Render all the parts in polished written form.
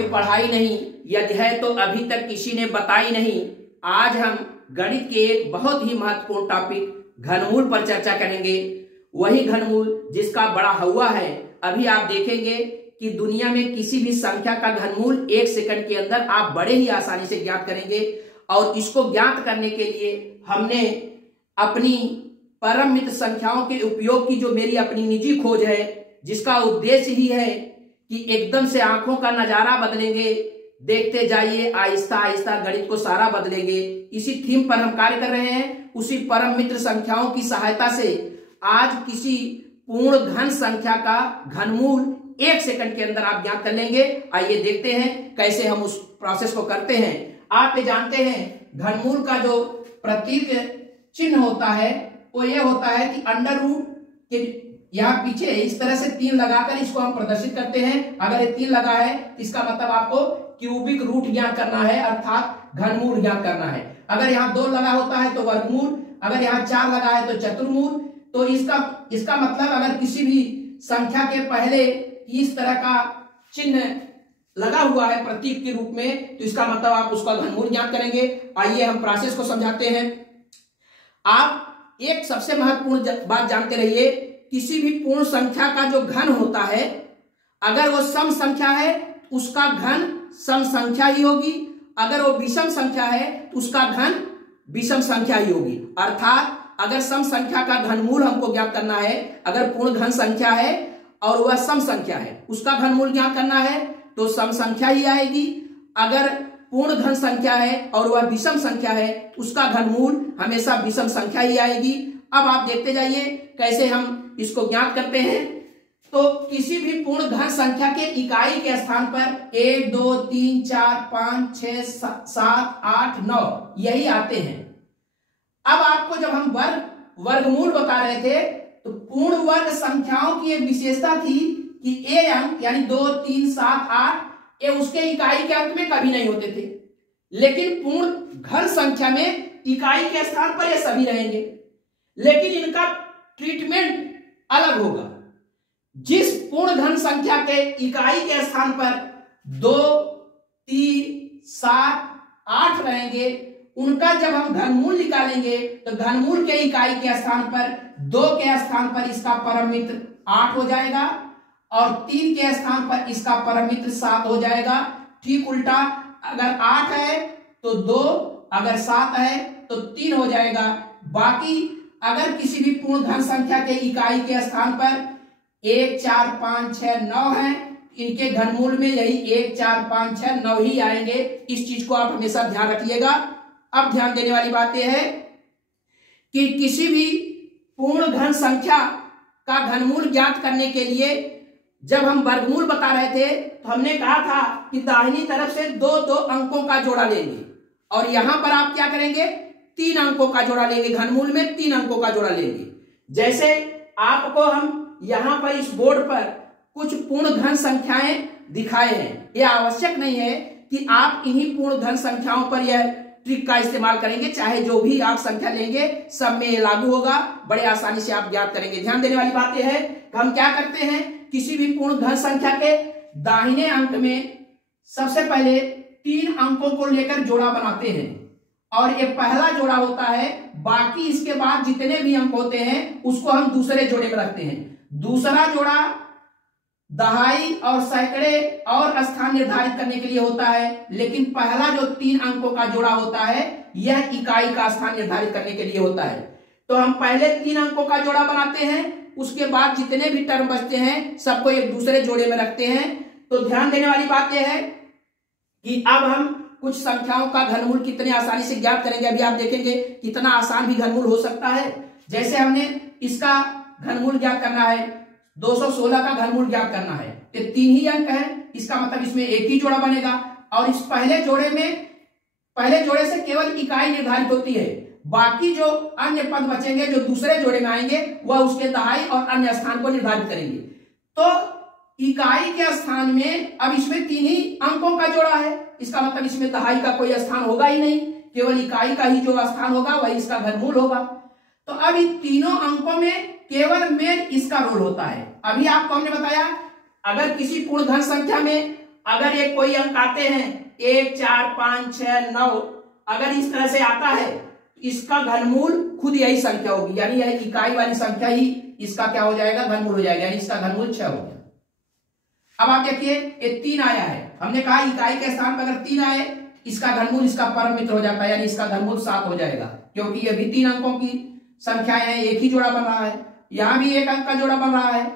कोई पढ़ाई नहीं, यदि है तो अभी तक किसी ने बताई नहीं। आज हम गणित के एक बहुत ही महत्वपूर्ण टॉपिक घनमूल पर चर्चा करेंगे। वही घनमूल जिसका बड़ा हवा है। अभी आप देखेंगे कि दुनिया में किसी भी संख्या का घनमूल 1 सेकंड के अंदर आप बड़े ही आसानी से ज्ञात करेंगे। और इसको ज्ञात करने के लिए हमने अपनी परम मित्र संख्याओं के उपयोग की जो मेरी अपनी निजी खोज है, जिसका उद्देश्य ही है कि एकदम से आंखों का नजारा बदलेंगे। देखते जाइए, आहिस्ता आहिस्ता गणित को सारा बदलेंगे। इसी थीम पर हम कार्य कर रहे हैं। उसी परम मित्र संख्याओं की सहायता से आज किसी पूर्ण घन संख्या का घनमूल 1 सेकंड के अंदर आप ज्ञात कर लेंगे। आइए देखते हैं कैसे हम उस प्रोसेस को करते हैं। आप ये जानते हैं घनमूल का जो प्रतीक चिन्ह होता है वो ये होता है कि अंडर रूट के यहाँ पीछे इस तरह से 3 लगाकर इसको हम प्रदर्शित करते हैं। अगर ये 3 लगा है इसका मतलब आपको क्यूबिक रूट ज्ञात करना है, अर्थात घनमूल ज्ञात करना है। अगर यहाँ 2 लगा होता है तो वर्गमूल, अगर यहाँ 4 लगा है तो चतुर्मूल। तो इसका मतलब अगर किसी भी संख्या के पहले इस तरह का चिन्ह लगा हुआ है प्रतीक के रूप में, तो इसका मतलब आप उसका घनमूल ज्ञात करेंगे। आइए हम प्रोसेस को समझाते हैं। आप एक सबसे महत्वपूर्ण बात जानते रहिए, किसी भी पूर्ण संख्या का जो घन होता है, अगर वो सम संख्या है उसका घन सम संख्या ही होगी। अगर वो विषम संख्या है उसका घन विषम संख्या ही होगी। अर्थात अगर सम संख्या का घनमूल हमको ज्ञात करना है, अगर पूर्ण घन संख्या है और वह सम संख्या है, उसका घनमूल ज्ञात करना है तो सम संख्या ही आएगी। अगर पूर्ण घन संख्या है और वह विषम संख्या है, उसका घनमूल हमेशा विषम संख्या ही आएगी। अब आप देखते जाइए कैसे हम इसको ज्ञात करते हैं। तो किसी भी पूर्ण घन संख्या के इकाई के स्थान पर 1, 2, 3, 4, 5, 6, 7, 8, 9 यही आते हैं। अब आपको जब हम वर्गमूल बता रहे थे तो पूर्ण वर्ग संख्याओं की एक विशेषता थी कि ए अंक यानी 2, 3, 7, 8 ये उसके इकाई के अंक में कभी नहीं होते थे। लेकिन पूर्ण घन संख्या में इकाई के स्थान पर ये सभी रहेंगे, लेकिन इनका ट्रीटमेंट अलग होगा। जिस पूर्ण घन संख्या के इकाई के स्थान पर 2, 3, 7, 8 रहेंगे, उनका जब हम घनमूल निकालेंगे तो घनमूल के इकाई के स्थान पर 2 के स्थान पर इसका परम मित्र 8 हो जाएगा और 3 के स्थान पर इसका परम मित्र 7 हो जाएगा। ठीक उल्टा, अगर 8 है तो 2, अगर 7 है तो 3 हो जाएगा। बाकी अगर किसी भी पूर्ण घन संख्या के इकाई के स्थान पर 1, 4, 5, 6, 9 है, इनके घनमूल में यही 1, 4, 5, 6, 9 ही आएंगे। इस चीज को आप हमेशा ध्यान रखिएगा। अब ध्यान देने वाली बात यह है कि किसी भी पूर्ण घन संख्या का घनमूल ज्ञात करने के लिए जब हम वर्गमूल बता रहे थे तो हमने कहा था कि दाहिनी तरफ से 2-2 अंकों का जोड़ा लेंगे और यहां पर आप क्या करेंगे, 3 अंकों का जोड़ा लेंगे। घनमूल में 3 अंकों का जोड़ा लेंगे। जैसे आपको हम यहां पर इस बोर्ड पर कुछ पूर्ण घन संख्याएं दिखाए हैं। यह आवश्यक नहीं है कि आप इन्हीं पूर्ण घन संख्याओं पर यह ट्रिक का इस्तेमाल करेंगे। चाहे जो भी आप संख्या लेंगे सब में यह लागू होगा, बड़े आसानी से आप ज्ञात करेंगे। ध्यान देने वाली बात यह है कि हम क्या करते हैं, किसी भी पूर्ण घन संख्या के दाहिने अंक में सबसे पहले 3 अंकों को लेकर जोड़ा बनाते हैं और ये पहला जोड़ा होता है। बाकी इसके बाद जितने भी अंक होते हैं उसको हम दूसरे जोड़े में रखते हैं। दूसरा जोड़ा दहाई और सैकड़े और स्थान निर्धारित करने के लिए होता है, लेकिन पहला जो 3 अंकों का जोड़ा होता है यह इकाई का स्थान निर्धारित करने के लिए होता है। तो हम पहले 3 अंकों का जोड़ा बनाते हैं, उसके बाद जितने भी टर्म बचते हैं सबको एक दूसरे जोड़े में रखते हैं। तो ध्यान देने वाली बात यह है कि अब हम कुछ संख्याओं का घनमूल कितने आसानी से ज्ञात करेंगे। अभी आप देखेंगे कितना आसान भी घनमूल हो सकता है। जैसे हमने इसका घनमूल ज्ञात करना है, 216 का घनमूल ज्ञात करना है, तो 3 ही अंक है, इसका मतलब इसमें एक ही जोड़ा बनेगा और इस पहले जोड़े से केवल इकाई निर्धारित होती है। बाकी जो अन्य पद बचेंगे जो दूसरे जोड़े में आएंगे वह उसके दहाई और अन्य स्थान को निर्धारित करेंगे। तो इकाई के स्थान में अब इसमें 3 ही अंकों का जोड़ा है, इसका मतलब इसमें दहाई का कोई स्थान होगा ही नहीं, केवल इकाई का ही जो स्थान होगा वही इसका घनमूल होगा। तो अब इन तीनों अंकों में केवल मेन इसका रोल होता है। अभी आपको हमने बताया अगर किसी पूर्ण घन संख्या में अगर ये कोई अंक आते हैं 1, 4, 5, 6, 9, अगर इस तरह से आता है, इसका घनमूल खुद यही संख्या होगी, यानी यह इकाई वाली संख्या ही इसका क्या हो जाएगा, घनमूल हो जाएगा, यानी इसका घनमूल 6 हो गया। अब आप देखिए ये 3 आया है, हमने कहा इकाई के स्थान पर अगर 3 आए, इसका घनमूल इसका परम मित्र हो जाता है, यानी इसका घनमूल 7 हो जाएगा, क्योंकि ये भी 3 अंकों की संख्याएं हैं, एक ही जोड़ा बन रहा है, यहां भी एक अंक का जोड़ा बन रहा है,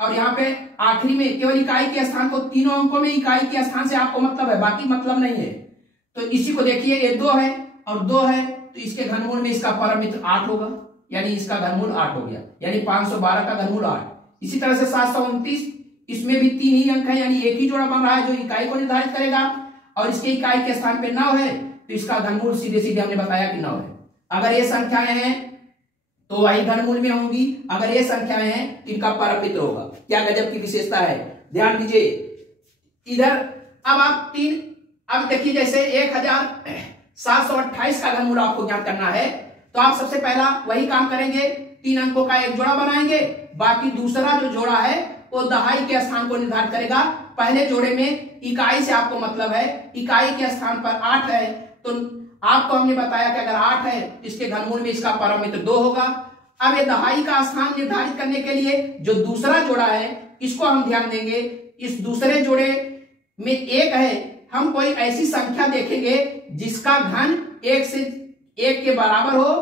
और यहाँ पे आखिरी में केवल इकाई के स्थान को, तीनों अंकों में इकाई के स्थान से आपको मतलब है, बाकी मतलब नहीं है। तो इसी को देखिए, ये 2 है और 2 है, तो इसके घनमूल में इसका परम मित्र 8 होगा, यानी इसका घनमूल 8 हो गया, यानी 512 का घनमूल 8। इसी तरह से 729, इसमें भी 3 ही अंक है, यानी एक ही जोड़ा बन रहा है जो इकाई को निर्धारित करेगा, और इसके इकाई के स्थान पे 9 है, तो इसका घनमूल सीधे सीधे हमने बताया कि 9 है। अगर ये संख्याएं हैं तो वही घनमूल में होंगी, अगर ये संख्याएं हैं तो इनका परम मित्र होगा। क्या गजब की विशेषता है, ध्यान दीजिए इधर। अब आप अब देखिए, जैसे 1728 का घनमूल आपको ज्ञात करना है, तो आप सबसे पहला वही काम करेंगे, 3 अंकों का एक जोड़ा बनाएंगे, बाकी दूसरा जो जोड़ा है वो दहाई के स्थान को निर्धारित करेगा। पहले जोड़े में इकाई से आपको मतलब है, इकाई के स्थान पर 8 है, तो आपको हमने बताया कि अगर 8 है, इसके घनमूल में इसका परम मित्र 2 होगा। अब ये दहाई का स्थान निर्धारित करने के लिए जो दूसरा जोड़ा है, इसको हम ध्यान देंगे। इस दूसरे जोड़े में 1 है, हम कोई ऐसी संख्या देखेंगे जिसका घन 1 के बराबर हो,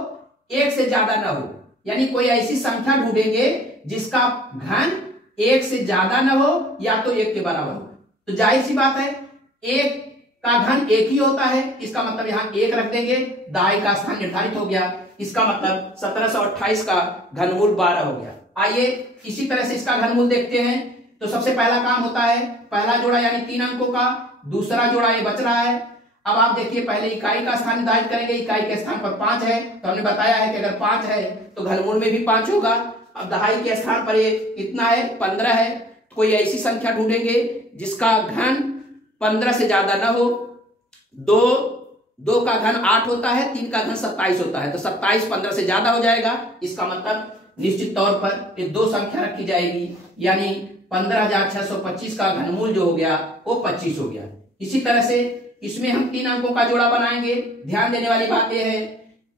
1 से ज्यादा ना हो, यानी कोई ऐसी संख्या ढूंढेंगे जिसका घन 1 से ज्यादा ना हो या तो 1 के बराबर हो। तो जाहिर सी बात है, 1 का घन 1 ही होता है, इसका मतलब यहां 1 रख देंगे, दहाई का स्थान निर्धारित हो गया, इसका मतलब 1728 का घनमूल 12 हो गया। आइए इसी तरह से इसका घनमूल देखते हैं। तो सबसे पहला काम होता है, पहला जोड़ा यानी 3 अंकों का, दूसरा जोड़ा ये बच रहा है। अब आप देखिए, पहले इकाई का स्थान निर्धारित करेंगे, इकाई के स्थान पर 5 है, तो हमने बताया है कि अगर 5 है तो घनमूल में भी 5 होगा। अब दहाई के स्थान पर ये कितना है, 15 है, तो कोई ऐसी संख्या ढूंढेंगे जिसका घन 15 से ज्यादा ना हो। 2 का घन 8 होता है, 3 का घन 27 होता है, तो 27 15 से ज्यादा हो जाएगा, इसका मतलब निश्चित तौर पर ये 2 संख्या रखी जाएगी, यानी 15,625 का घनमूल जो हो गया वो 25 हो गया। इसी तरह से इसमें हम 3 अंकों का जोड़ा बनाएंगे। ध्यान देने वाली बात यह है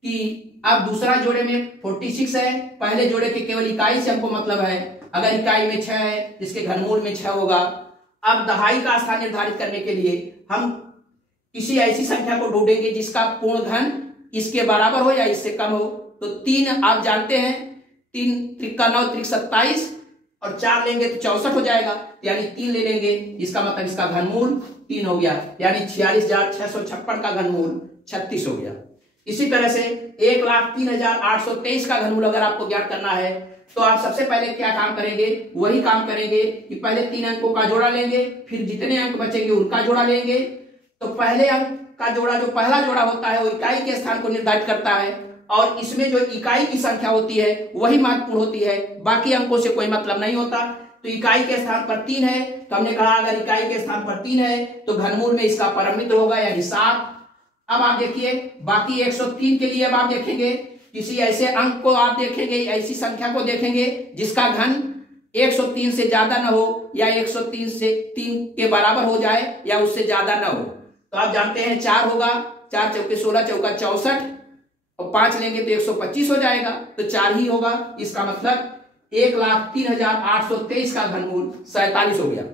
कि अब दूसरा जोड़े में 46 है, पहले जोड़े के केवल इकाई से हमको मतलब है, अगर इकाई में 6 है, इसके घनमूल में 6 होगा। अब दहाई का स्थान निर्धारित करने के लिए हम किसी ऐसी संख्या को ढूंढेंगे जिसका पूर्ण घन इसके बराबर हो या इससे कम हो। तो 3 आप जानते हैं, 3 त्रिक 9 त्रिक 27 और 4 लेंगे तो 64 हो जाएगा, यानी 3 ले लेंगे, इसका मतलब इसका घनमूल 3 हो गया, यानी 46,656 का घनमूल 36 हो गया। इसी तरह से 1,03,823 का घनमूल अगर आपको ज्ञात करना है, तो आप सबसे पहले क्या काम करेंगे, वही काम करेंगे कि पहले 3 अंकों का जोड़ा लेंगे, फिर जितने अंक बचेंगे उनका जोड़ा लेंगे। तो पहले अंक का जोड़ा, जो पहला जोड़ा होता है, वो इकाई के स्थान को निर्धारित करता है, और इसमें जो इकाई की संख्या होती है वही महत्वपूर्ण होती है, बाकी अंकों से कोई मतलब नहीं होता। तो इकाई के स्थान पर 3 है, तो हमने कहा अगर इकाई के स्थान पर 3 है तो घनमूल में इसका परम मित्र होगा, यानी 7। अब आप देखिए बाकी 103 के लिए अब आप देखेंगे, किसी ऐसे अंक को आप देखेंगे, ऐसी संख्या को देखेंगे जिसका घन 103 से ज्यादा ना हो, या 103 से 3 के बराबर हो जाए या उससे ज्यादा ना हो। तो आप जानते हैं 4 होगा, 4 चौके 16, चौका 64, और 5 लेंगे तो 125 हो जाएगा, तो 4 ही होगा, इसका मतलब 1,03,823 का घनमूल 47 हो गया।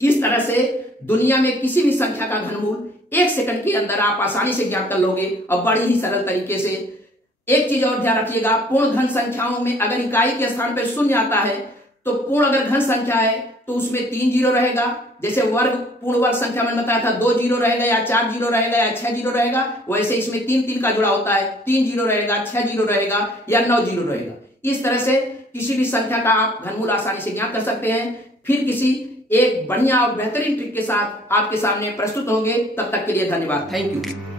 इस तरह से दुनिया में किसी भी संख्या का घनमूल 1 सेकंड के अंदर आप आसानी से ज्ञात कर लोगे, और बड़ी ही सरल तरीके से। एक चीज और ध्यान रखिएगा, पूर्ण घन संख्याओं में अगर इकाई के स्थान पर 0 आता है, तो पूर्ण अगर घन संख्या है तो उसमें 3 जीरो रहेगा। जैसे वर्ग, पूर्ण वर्ग संख्या में बताया था 2 जीरो रहेगा, या 4 जीरो रहेगा, या 6 जीरो रहेगा, वैसे इसमें 3 का जोड़ा होता है, 3 जीरो रहेगा, 6 जीरो रहेगा, या 9 जीरो रहेगा। इस तरह से किसी भी संख्या का आप घनमूल आसानी से ज्ञात कर सकते हैं। फिर किसी एक बढ़िया और बेहतरीन ट्रिक के साथ आपके सामने प्रस्तुत होंगे, तब तक के लिए धन्यवाद, थैंक यू।